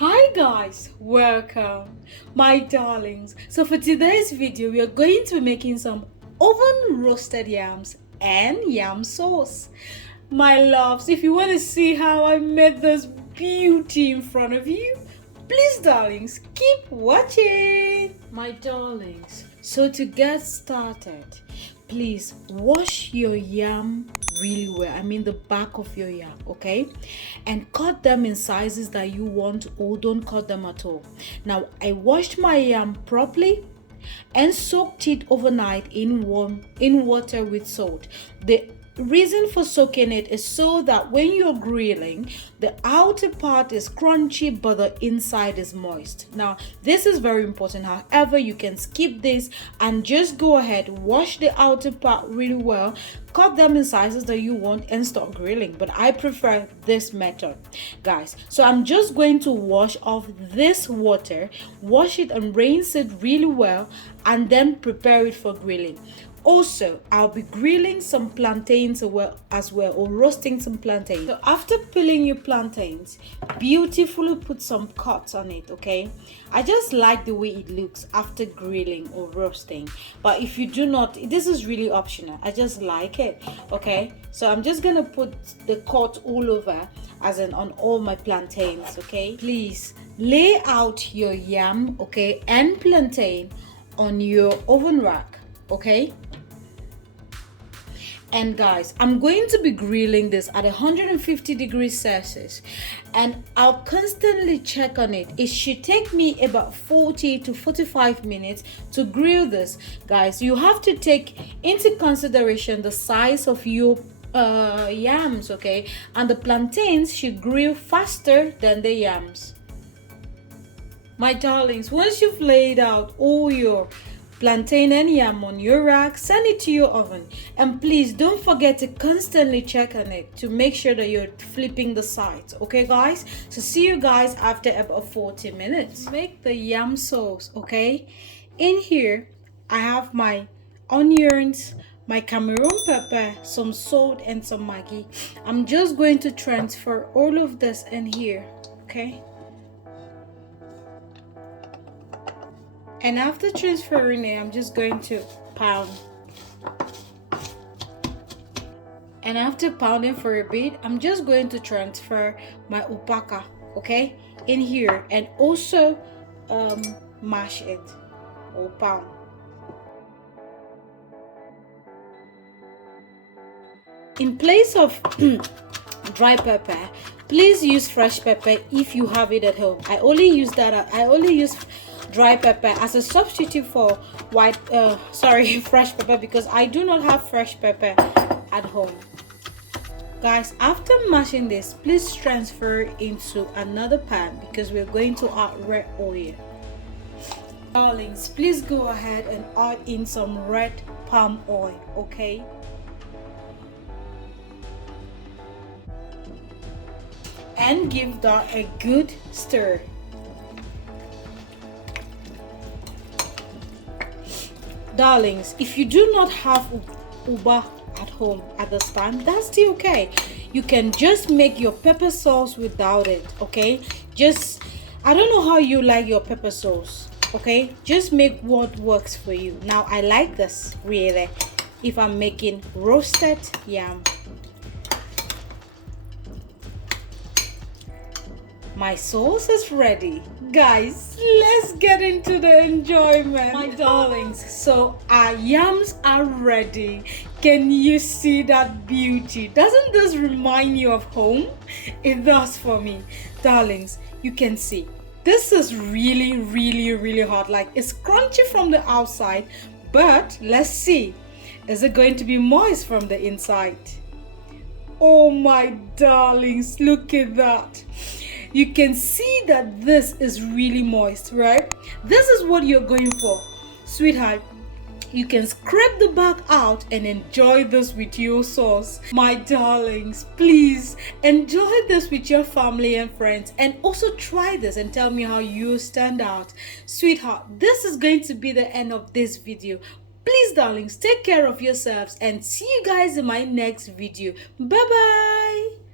Hi guys, welcome my darlings. So for today's video we are going to be making some oven roasted yams and yam sauce. My loves, if you want to see how I made this beauty in front of you, please darlings keep watching. My darlings, so to get started, please wash your yam really well. I mean the back of your yam, okay? And cut them in sizes that you want, or don't cut them at all. Now I washed my yam properly and soaked it overnight in water with salt. The reason for soaking it is so that when you're grilling, the outer part is crunchy but the inside is moist. Now this is very important. However, you can skip this and just go ahead, wash the outer part really well, cut them in sizes that you want and start grilling. But I prefer this method, guys. So I'm just going to wash off this water, wash it and rinse it really well, and then prepare it for grilling. Also, I'll be grilling some plantains as well, or roasting some plantains. So after peeling your plantains, beautifully put some cuts on it, okay? I just like the way it looks after grilling or roasting. But if you do not, this is really optional. I just like it, okay? So I'm just gonna put the cut all over, as in on all my plantains, okay? Please lay out your yam, okay, and plantain on your oven rack, okay? And guys, I'm going to be grilling this at 150 degrees Celsius, and I'll constantly check on it. It should take me about 40 to 45 minutes to grill this. Guys, you have to take into consideration the size of your yams, okay? And the plantains should grill faster than the yams. My darlings, once you've laid out all your plantain and yam on your rack, send it to your oven, and please don't forget to constantly check on it to make sure that you're flipping the sides, okay guys? So see you guys after about 40 minutes. Make the yam sauce, okay? In here I have my onions, my Cameroon pepper, some salt and some Maggi. I'm just going to transfer all of this in here, okay? And after transferring it, I'm just going to pound. And after pounding for a bit, I'm just going to transfer my Ukpaka, okay, in here, and also mash it or pound. In place of dry pepper, please use fresh pepper if you have it at home. I only use dry pepper as a substitute for fresh pepper, because I do not have fresh pepper at home. Guys, after mashing this, please transfer into another pan because we're going to add red oil. Darlings, please go ahead and add in some red palm oil, okay? And give that a good stir. Darlings, if you do not have uba at home at this time, that's still okay. You can just make your pepper sauce without it, okay? I don't know how you like your pepper sauce, okay? Just make what works for you. Now I like this really if I'm making roasted yam. My sauce is ready. Guys, let's get into the enjoyment. My darlings, so our yams are ready. Can you see that beauty? Doesn't this remind you of home? It does for me. Darlings, you can see this is really hot. Like, it's crunchy from the outside, but let's see, is it going to be moist from the inside? Oh my darlings, look at that. You can see that this is really moist, right? This is what you're going for, sweetheart. You can scrape the back out and enjoy this with your sauce. My darlings, please enjoy this with your family and friends, and also try this and tell me how you stand out. Sweetheart, this is going to be the end of this video. Please darlings, take care of yourselves and see you guys in my next video. Bye bye.